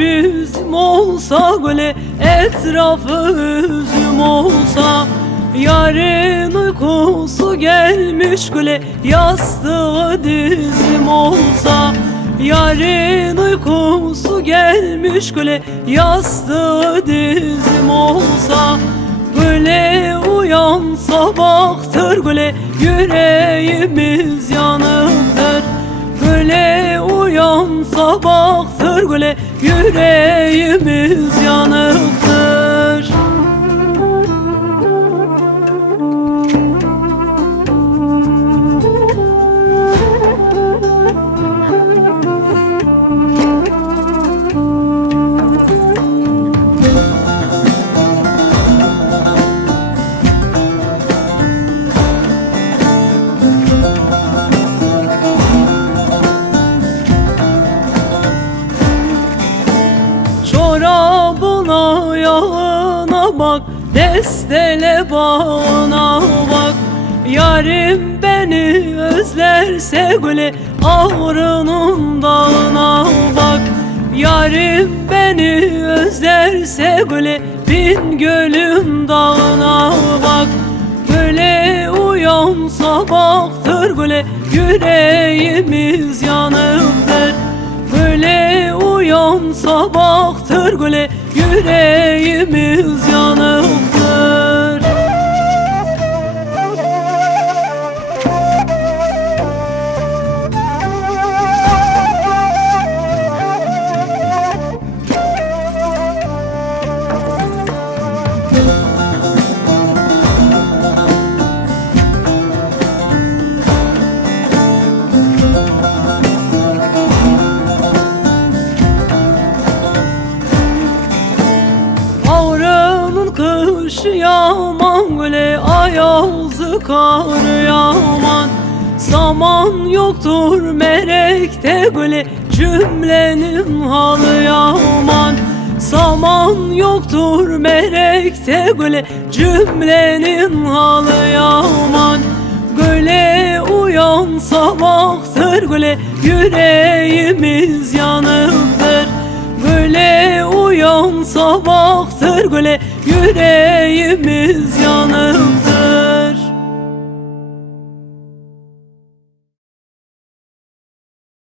bizim olsa göle, etrafı üzüm olsa. Yarın uykusu gelmiş göle, yastığı dizim olsa. Yarın uykusu gelmiş göle, yastığı dizim olsa. Göle uyan sabahtır göle, yüreğimiz yanıktır. Göle uyan sabahtır göle, yüreğimiz yanıktır. Çorabına yağına bak, destele bağına bak. Yarim beni özlerse göle, ağrının dağına bak. Yarim beni özlerse göle, bin gölün dağına bak. Göle uyan sabahtır göle, yüreğimiz yanıktır. Göle uyan sabahtır göle, yüreğimiz yanıktır. Kış yaman göle, ayazı kar yaman. Zaman yoktur merekte göle, cümlenin halı yaman. Zaman yoktur merekte göle, cümlenin halı yaman. Göle uyan sabahtır göle, yüreğimiz yanıktır. Göle uyan sabahtır göle, yüreğimiz yanıktır.